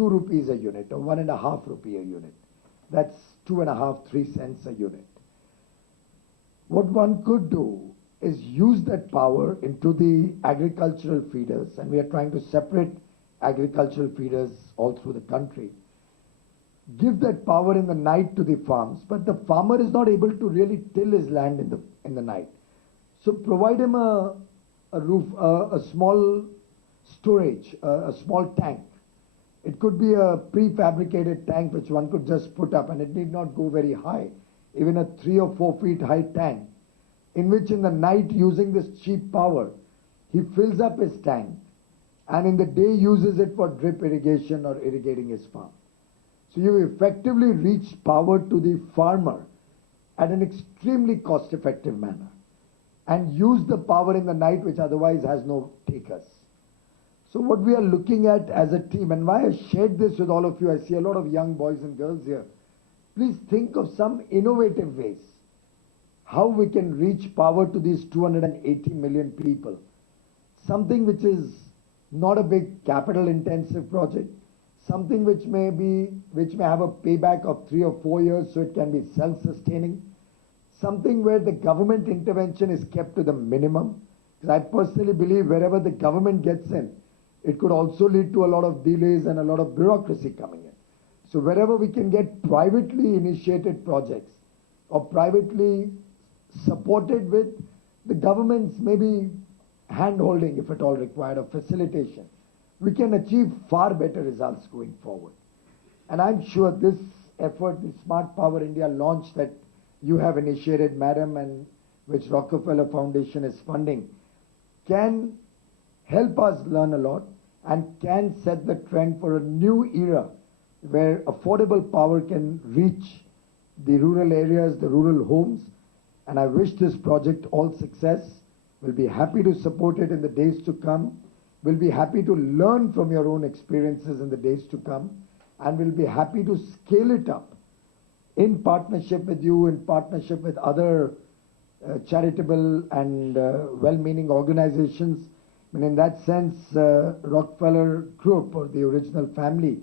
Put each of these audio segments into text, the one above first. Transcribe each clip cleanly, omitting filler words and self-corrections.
2 rupees a unit or 1.5 rupee a unit. That's 2.5, 3 cents a unit. What one could do is use that power into the agricultural feeders, and we are trying to separate agricultural feeders all through the country. Give that power in the night to the farms, but the farmer is not able to really till his land in the night. So provide him a roof, a small storage, a small tank. It could be a prefabricated tank which one could just put up, and it need not go very high, even a 3 or 4 feet high tank, in which in the night, using this cheap power, he fills up his tank, and in the day uses it for drip irrigation or irrigating his farm. So you effectively reach power to the farmer at an extremely cost-effective manner, and use the power in the night which otherwise has no takers. So what we are looking at as a team, and why I shared this with all of you, I see a lot of young boys and girls here. Please think of some innovative ways how we can reach power to these 280 million people. Something which is not a big capital intensive project, something which may have a payback of 3 or 4 years so it can be self-sustaining, something where the government intervention is kept to the minimum. Because I personally believe wherever the government gets in, it could also lead to a lot of delays and a lot of bureaucracy coming in. So wherever we can get privately initiated projects or privately supported with the government's maybe hand-holding, if at all required, or facilitation, we can achieve far better results going forward. And I'm sure this effort, the Smart Power India launch that you have initiated, Madam, and which Rockefeller Foundation is funding, can help us learn a lot and can set the trend for a new era where affordable power can reach the rural areas, the rural homes. And I wish this project all success. We'll be happy to support it in the days to come. We'll be happy to learn from your own experiences in the days to come. And we'll be happy to scale it up in partnership with you, in partnership with other charitable and well-meaning organizations. And in that sense, Rockefeller Group, or the original family,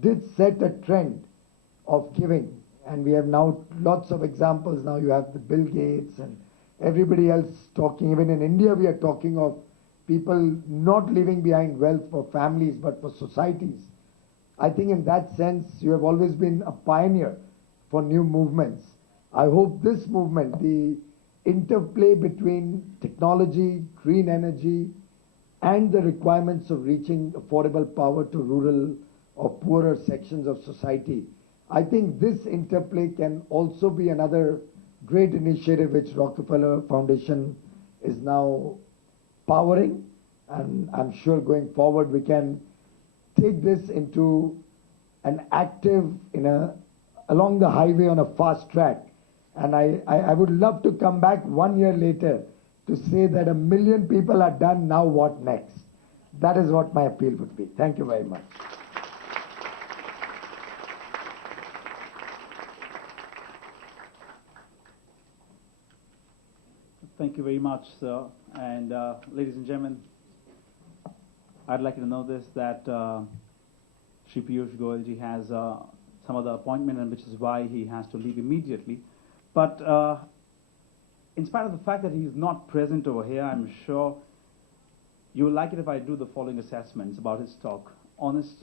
did set a trend of giving. And we have now lots of examples. Now you have the Bill Gates and everybody else talking. Even in India, we are talking of people not leaving behind wealth for families, but for societies. I think in that sense, you have always been a pioneer for new movements. I hope this movement, the interplay between technology, green energy, and the requirements of reaching affordable power to rural or poorer sections of society, I think this interplay can also be another great initiative which Rockefeller Foundation is now powering. And I'm sure going forward we can take this into an active, along the highway on a fast track. And I would love to come back 1 year later to say that 1 million people are done, now what next? That is what my appeal would be. Thank you very much. Thank you very much, sir. And ladies and gentlemen, I'd like you to know this, that Shri Piyush Goyal ji has some other appointment, and which is why he has to leave immediately. But in spite of the fact that he's not present over here, I'm sure you will like it if I do the following assessments about his talk. Honest,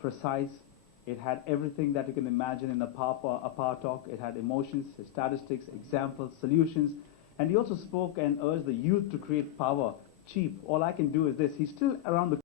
precise, it had everything that you can imagine in a power talk. It had emotions, statistics, examples, solutions. And he also spoke and urged the youth to create power cheap. All I can do is this. He's still around the